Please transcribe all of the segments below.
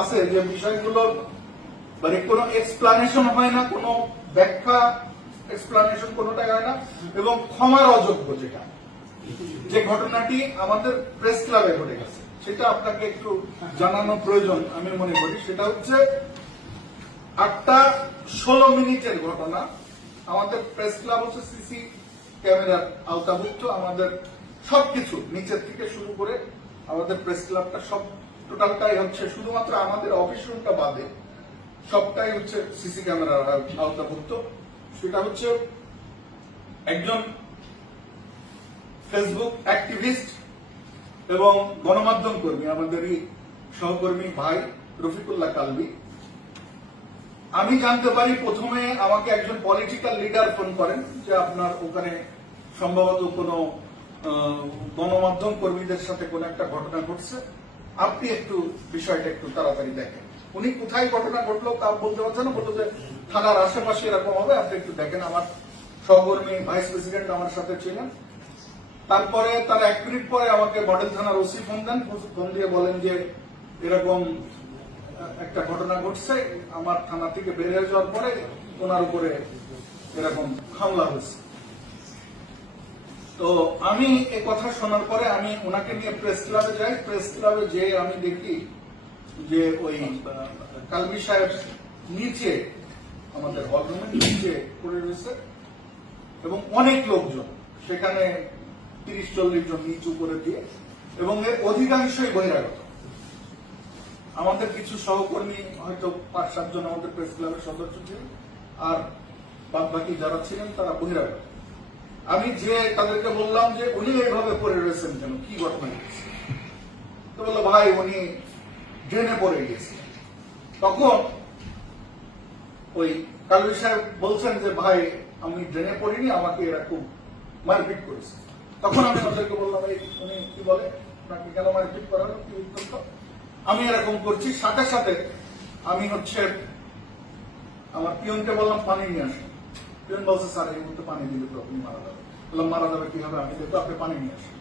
আছে যে বিষয়গুলো মানে কোনো এক্সপ্লানেশন হয় না, কোনো ব্যাখ্যা এক্সপ্লানেশন কোনোটাই হয় না, এবং ক্ষমার অযোগ্য যেটা, যে ঘটনাটি আমাদের প্রেস ক্লাবে ঘটে গেছে সেটা আপনাকে একটু জানানো প্রয়োজন আমি মনে করি। সেটা হচ্ছে 8:16 ঘটনা। আমাদের প্রেস ক্লাব হচ্ছে সিসি ক্যামেরার আওতাভুক্ত। আমাদের সবকিছু নিচের থেকে শুরু করে আমাদের প্রেস ক্লাবটা সব টোটালটাই হচ্ছে, শুধুমাত্র আমাদের অফিস রুমটা বাদে সবটাই হচ্ছে সিসি ক্যামেরার আওতাভুক্ত। সেটা হচ্ছে একজন ফেসবুক অ্যাক্টিভিস্ট এবং গণমাধ্যম কর্মী, আমাদেরই সহকর্মী ভাই রফিকুল্লাহ কালবি। আমি জানতে পারি প্রথমে আমাকে একজন পলিটিক্যাল লিডার ফোন করেন যে আপনার ওখানে সম্ভবত কোনো গণমাধ্যম কর্মীদের সাথে কোনো একটা ঘটনা ঘটছে, আপনি একটু বিষয়টা একটু তাড়াতাড়ি দেখেন। উনি কোথায় ঘটনা ঘটলো তা বলতে পারছেন না, বললো যে থানার আশেপাশে এরকম হবে, আপনি একটু দেখেন। আমার সহকর্মী ভাইস প্রেসিডেন্ট আমার সাথে ছিলেন। তারপরে তার 1 মিনিট পরে আমাকে মডেল থানার ওসি ফোন দেন, ফোন দিয়ে বলেন যে এরকম একটা ঘটনা ঘটছে, আমার থানা থেকে বের হয়ে যাওয়ার পরে ওনার উপরে এরকম হামলা হয়েছে। তো আমি এই কথা শোনার পরে আমি ওনাকে নিয়ে প্রেস ক্লাবে যাই। প্রেস ক্লাবে যেয়ে আমি দেখি যে ওই কালবি সাহেব নিচে, আমাদের হলরুমের নিচে পড়ে রয়েছে এবং অনেক লোকজন সেখানে 30-40 জন নিচু করে দিয়ে, এবং এর অধিকাংশই বহিরাগত। আমাদের কিছু সহকর্মী হয়তো 5-7 জন আমাদের প্রেস ক্লাবের সদস্য ছিলেন, আর বাদ বাকি যারা ছিলেন তারা বহিরাগত। আমি যে তাদেরকে বললাম যে উনি এইভাবে পড়ে রয়েছেন কেন, কি ঘটনা ঘটেছে? তো বললো ভাই উনি ড্রেনে পড়ে গিয়েছে। তখন ওই কালবি সাহেব বলছেন যে ভাই আমি ড্রেনে পড়িনি, আমাকে এরা খুব মারপিট করেছে। তখন আমি ওদেরকে বললাম উনি কি বলে, আপনাকে কেন মারপিট করানো, কি উত্তর? আমি এরকম করছি, সাথে সাথে আমি হচ্ছে আমার পিয়নকে বললাম পানি নিয়ে আসেন। পিয়ন বলছে স্যার এই মুহূর্তে পানি দিলে তো আপনি মারা যাবে। বললাম মারা যাবে কিভাবে, আমি দেখবো, আপনি পানি নিয়ে আসেন।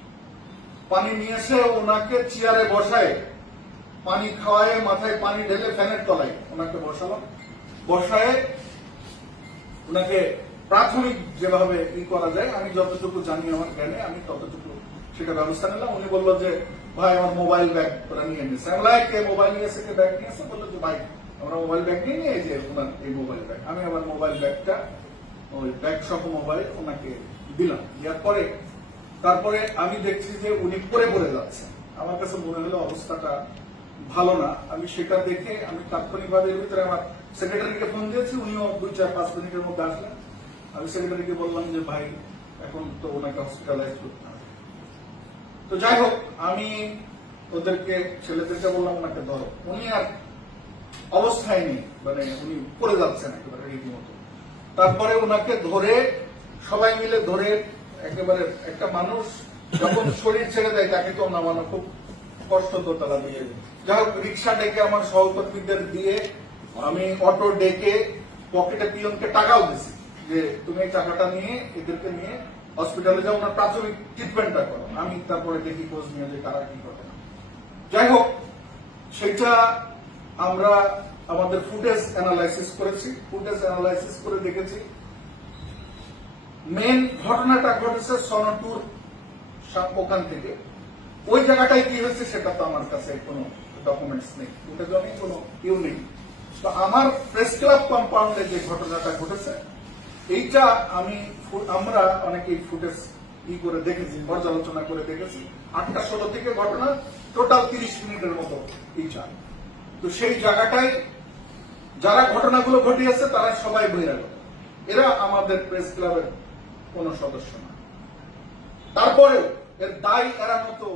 পানি নিয়ে এসে ওনাকে চেয়ারে বসায়, পানি খাওয়ায়, মাথায় পানি ঢেলে ফ্যানের তলায় ওনাকে বসালাম। বসায় ওনাকে প্রাথমিক যেভাবে করা যায় আমি যতটুকু জানি আমার জ্ঞানে আমি ততটুকু সেটা ব্যবস্থা নিলাম। উনি বললো যে ভাই আমার মোবাইল ব্যাগ ওরা নিয়ে নিয়েছে। আমি কে মোবাইল নিয়েছে, কে ব্যাগ নিয়েছে? বললো যে ভাই আমরা মোবাইল ব্যাগ নিয়ে নিয়ে যে ওনার এই মোবাইল ব্যাগ। আমি আমার মোবাইল ব্যাগটা ওই ব্যাগ সহ মোবাইল ওনাকে দিলাম। দেওয়ার পরে তারপরে আমি দেখছি যে উনি পড়ে পড়ে যাচ্ছে। আমার কাছে মনে হলো অবস্থাটা ভালো না। আমি সেটা দেখে আমি তাৎক্ষণিকভাবে এর ভিতরে আমার সেক্রেটারিকে ফোন দিয়েছি। উনিও 2-4-5 মিনিটের মধ্যে আসলেন। আমি সেক্রেটারিকে বললাম যে ভাই এখন তো ওনাকে হসপিটালাইজ করতে হবে। তো যাই হোক আমি ওদেরকে ছেলেদেরকে বললাম ওনাকে ধরো। উনি আর অবস্থায় নেই, মানে উনি পড়ে যাচ্ছেন একেবারে রীতিমতো। তারপরে ওনাকে ধরে সবাই মিলে ধরে, একেবারে একটা মানুষ যখন শরীর ছেড়ে দেয় তাকে তো নামানো খুব কষ্ট, তো তারা দিয়ে যাই হোক রিক্সা ডেকে আমার সহকর্মীদের দিয়ে, আমি অটো ডেকে পকেটে পিয়নকে টাকাও দিছি যে তুমি এই টাকাটা নিয়ে এদেরকে নিয়ে হসপিটালে যাও, ওনার প্রাথমিক ট্রিটমেন্টটা করো, আমি তারপরে দেখি খোঁজ নিয়ে যে কারা কি ঘটনা। যাই হোক সেটা আমরা আমাদের ফুটেজ অ্যানালাইসিস করেছি। ফুটেজ অ্যানালাইসিস করে দেখেছি মেন ঘটনাটা ঘটেছে সনটুর ওখান থেকে। ওই জায়গাটায় কি হয়েছে সেটা তো আমার কাছে কোনো ডকুমেন্টস নেই, ফুটেজ নেই, কোনো কেউ নেই। তো আমার প্রেস ক্লাব কম্পাউন্ডে যে ঘটনাটা ঘটেছে এইটা আমরা অনেকেই ফুটেজ করে দেখেছি, পর্যালোচনা করে দেখেছি। 8:16 থেকে ঘটনা, টোটাল 30 মিনিটের মতো এইটা। তো সেই জায়গাটায় যারা ঘটনাগুলো ঘটিয়েছে তারা সবাই বহিরাগত, এরা আমাদের প্রেস ক্লাবের কোন সদস্য না। তারপরেও এর দায় এড়ানো তো,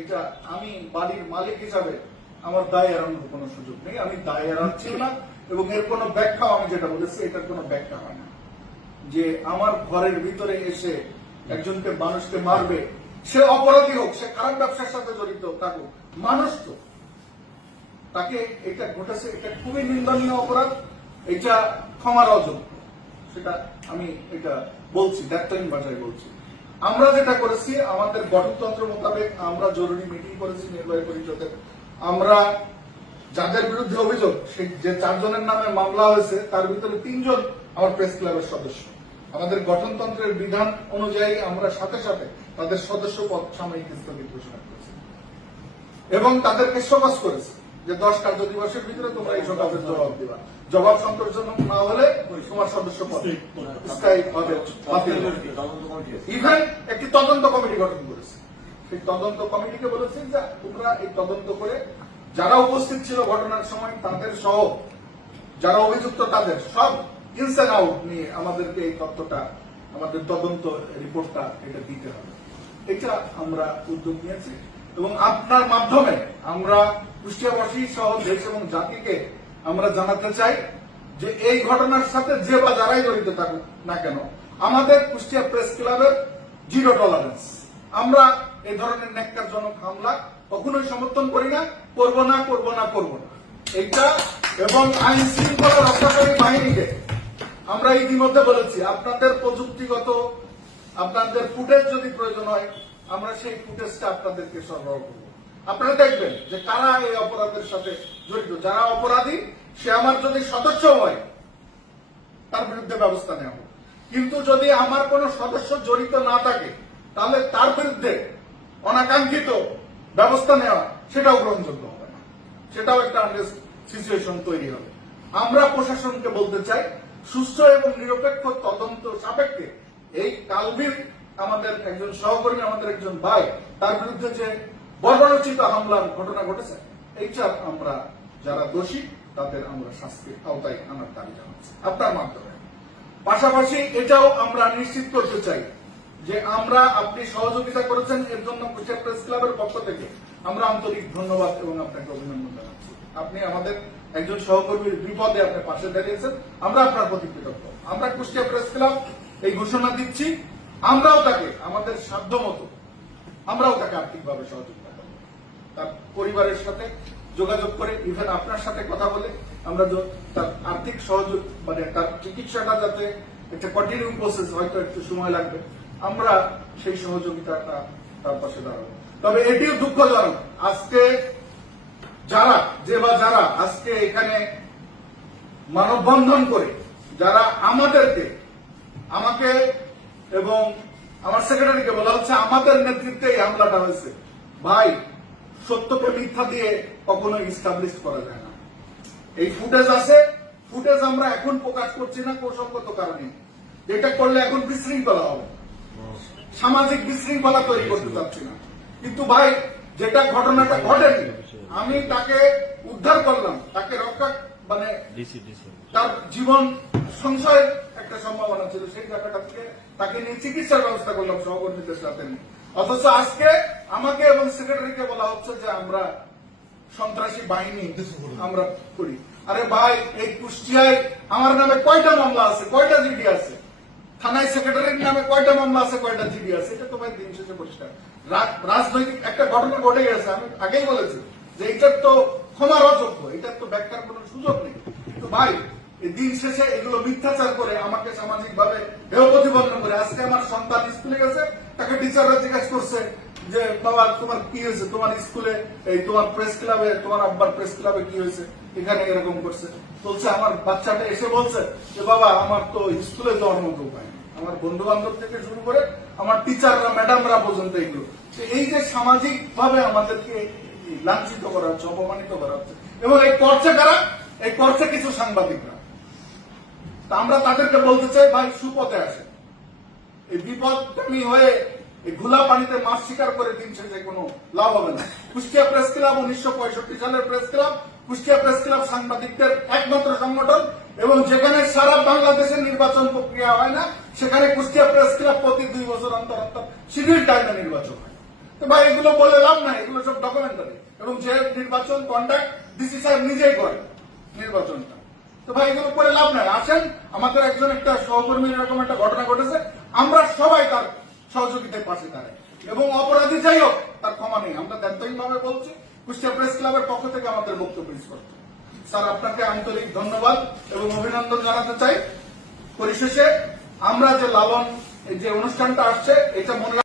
এটা আমি বাড়ির মালিক হিসাবে আমার দায় এড়ানোর কোনো সুযোগ নেই। আমি দায় এড়াচ্ছি না, এবং এর কোনো ব্যাখ্যা, আমি যেটা বলেছি এটার কোনো ব্যাখ্যা হয় না যে আমার ঘরের ভিতরে এসে একজনকে মানুষকে মারবে, সে অপরাধী হোক, সে খারাপ ব্যবসার সাথে জড়িত থাকুক, মানুষ তো তাকে এটা ঘটেছে, এটা খুবই নিন্দনীয় অপরাধ, এটা ক্ষমার অযোগ্য। সেটা আমি এটা বলছি, ডাক্তারিন ভাষায় বলছি। আমরা যেটা করেছি আমাদের গঠনতন্ত্র মোতাবেক আমরা জরুরি মিটিং করেছি নির্বাহী পরিষদের। আমরা যাদের বিরুদ্ধে অভিযোগ সেই যে 4 জনের নামে মামলা হয়েছে তার ভিতরে 3 জন আমার প্রেস ক্লাবের সদস্য। আমাদের গঠনতন্ত্রের বিধান অনুযায়ী আমরা সাথে সাথে তাদের সদস্য পদ সাময়িক স্থগিত ঘোষণা করেছি এবং তাদেরকে শোকজ করেছে যে 10 কার্য দিবসের ভিতরে তোমরা এই শোকজের জবাব দিবা। জবাব সন্তোষজনক না হলে তোমার সদস্য পদ স্থায়ীভাবে বাতিল হবে। ইভেন একটি তদন্ত কমিটি গঠন করেছে। সেই তদন্ত কমিটিকে বলেছে যে তোমরা এই তদন্ত করে যারা উপস্থিত ছিল ঘটনার সময় তাদের সহ যারা অভিযুক্ত তাদের সব ইনস এন্ড আউট নিয়ে আমাদেরকে এই তথ্যটা আমাদের তদন্ত রিপোর্টটা এটা দিতে হবে। এটা আমরা উদ্যোগ নিয়েছি এবং আপনার মাধ্যমে আমরা কুষ্টিয়াবাসী সহ দেশ এবং জাতিকে আমরা জানাতে চাই যে এই ঘটনার সাথে যে বা যারাই জড়িত থাকুক না কেন আমাদের কুষ্টিয়া প্রেস ক্লাবের 0 টলারেন্স। আমরা এই ধরনের ন্যাক্কারজনক হামলা কখনোই সমর্থন করি না, করব না, করব না, করব না। এইটা এবং আইন শৃঙ্খলা রক্ষাকারী বাহিনীকে আমরা ইতিমধ্যে বলেছি আপনাদের প্রযুক্তিগত আপনাদের ফুটেজ যদি প্রয়োজন হয় আমরা সেই ফুটেজটা আপনাদেরকে সরবরাহ করব। আপনারা দেখবেন যে কারা এই অপরাধের সাথে জড়িত। যারা অপরাধী সে আমার যদি সদস্য হয় তার বিরুদ্ধে ব্যবস্থা নেওয়া হবে, কিন্তু যদি আমার কোন সদস্য জড়িত না থাকে তাহলে তার বিরুদ্ধে অনাকাঙ্ক্ষিত ব্যবস্থা নেওয়া সেটাও গ্রহণযোগ্য হবে না, সেটাও একটা সিচুয়েশন তৈরি হবে। আমরা প্রশাসনকে বলতে চাই সুস্থ এবং নিরপেক্ষ তদন্ত সাপেক্ষে এই কালভির আমাদের একজন সহকর্মী আমাদের একজন ভাই তার বিরুদ্ধে যে বর্বরোচিত হামলার ঘটনা ঘটেছে এইটা আমরা যারা দোষী তাদের আমরা শাস্তির আওতায় আনার দাবি জানাচ্ছি আপনার মাধ্যমে। পাশাপাশি এটাও আমরা নিশ্চিত করতে চাই যে আমরা আপনি সহযোগিতা করেছেন এর জন্য কুষ্টিয়া প্রেস ক্লাবের পক্ষ থেকে আমরা আন্তরিক ধন্যবাদ এবং আপনাকে অভিনন্দন জানাচ্ছি। আপনি আমাদের একজন সহকর্মীর বিপদে আপনি পাশে দাঁড়িয়েছেন, আমরা আপনার প্রতি কৃতজ্ঞ। আমরা কুষ্টিয়া প্রেস ক্লাব এই ঘোষণা দিচ্ছি আমরাও তাকে আমাদের সাধ্য মতো আমরাও তাকে আর্থিকভাবে সহযোগিতা করব, তার পরিবারের সাথে যোগাযোগ করে ইভেন আপনার সাথে কথা বলে আমরা তার আর্থিক সহযোগ মানে তার চিকিৎসাটা যাতে একটা কন্টিনিউ প্রসেস হয়তো একটু সময় লাগবে আমরা সেই সহযোগিতাটা তার পাশে দাঁড়াবো। তবে এটিও দুঃখজনক আজকে যারা যারা আজকে এখানে মানববন্ধন করে যারা আমাকে এবং আমার সেক্রেটারিকে বলা হচ্ছে আমাদের নেতৃত্বে এই হামলাটা হয়েছে। ভাই সত্যকে মিথ্যা দিয়ে কখনো ইস্টাবলিশ করা যায় না। এই ফুটেজ আছে, ফুটেজ আমরা এখন প্রকাশ করছি না কৌশলগত কারণে, যেটা করলে এখন বিশৃঙ্খলা হবে, সামাজিক বিশৃঙ্খলা তৈরি করতে চাচ্ছি না। কিন্তু ভাই যেটা ঘটনাটা ঘটেনি আমি তাকে উদ্ধার করলাম, তাকে রক্ষা মানে তার জীবন সংশয়ের একটা সম্ভাবনা ছিল, সেই জায়গাটা থেকে তাকে নিয়ে চিকিৎসার ব্যবস্থা করলাম সহকর্মীদের সাথে নিয়ে। অথচ আজকে আমাকে এবং সেক্রেটারিকে বলা হচ্ছে যে আমরা সন্ত্রাসী বাহিনী আমরা করি। আরে ভাই এই কুষ্টিয়ায় আমার নামে কয়টা মামলা আছে, কয়টা জিডি আছে, থানায় সেক্রেটারির নামে কয়টা মামলা আছে, কয়টা জিডি আছে, এটা তো ভাই দিন শেষে পরিষ্কার রাজনৈতিক একটা ঘটনা ঘটে গেছে। আমি আগেই বলেছি যে এটার তো ক্ষমার অযোগ্য, এটার তো ব্যাখ্যার কোন সুযোগ নেই। কিন্তু ভাই দিন শেষে এগুলো মিথ্যাচার করে আমাকে সামাজিক ভাবে হেয় প্রতিপন্ন করে। আজকে আমার সন্তান স্কুলে গেছে, তাকে টিচাররা জিজ্ঞাসা করছে যে বাবা তোমার কি হয়েছে, তোমার স্কুলে এই তোমার প্রেস ক্লাবে তোমার আব্বার প্রেস ক্লাবে কি হয়েছে, এখানে এরকম করছে। বলছে আমার বাচ্চাটা এসে বলছে যে বাবা আমার তো স্কুলে যাওয়ার মতো উপায় নেই। আমার বন্ধু বান্ধব থেকে শুরু করে আমার টিচাররা ম্যাডামরা পর্যন্ত এগুলো এই যে সামাজিক ভাবে আমাদেরকে লাঞ্ছিত করা হচ্ছে, অপমানিত করা হচ্ছে এবং এই করছে কারা, এই করছে কিছু সাংবাদিকরা। আমরা তাদেরকে বলতে চাই ভাই সুপথে আসে, এই বিপদগামী হয়ে এই ঘোলা পানিতে মাছ শিকার করে দিন শেষে কোনো লাভ হবে না। কুষ্টিয়া প্রেস ক্লাব 1965 সালের press club, Kushtia press club সাংবাদিকদের একমাত্র সংগঠন এবং যেখানে সারা বাংলাদেশের নির্বাচন প্রক্রিয়া হয় না সেখানে কুষ্টিয়া প্রেস ক্লাব প্রতি 2 বছর অন্তর অন্তর শিডিউল টাইমে নির্বাচন হয়। তো ভাই এগুলো বলে লাভ নাই, এগুলো সব ডকুমেন্টারি এবং যে নির্বাচন কন্ডাক্ট ডিসি সাহেব নিজেই করে নির্বাচনটা। তো ভাই এগুলো করে লাভ নাই। আসেন আমাদের একজন একটা সহকর্মীর এরকম একটা ঘটনা ঘটেছে, আমরা সবাই তার সহযোগিতার পাশে দাঁড়াই এবং অপরাধী যাই হোক তার ক্ষমা নেই। আমরা দায়িত্বহীন ভাবে বলছি, কুষ্টিয়া প্রেস ক্লাবের পক্ষ থেকে আমাদের বক্তব্য স্পষ্ট। স্যার আপনাকে আন্তরিক ধন্যবাদ এবং অভিনন্দন জানাতে চাই। পরিশেষে আমরা যে লালন যে অনুষ্ঠানটা আসছে এটা মনে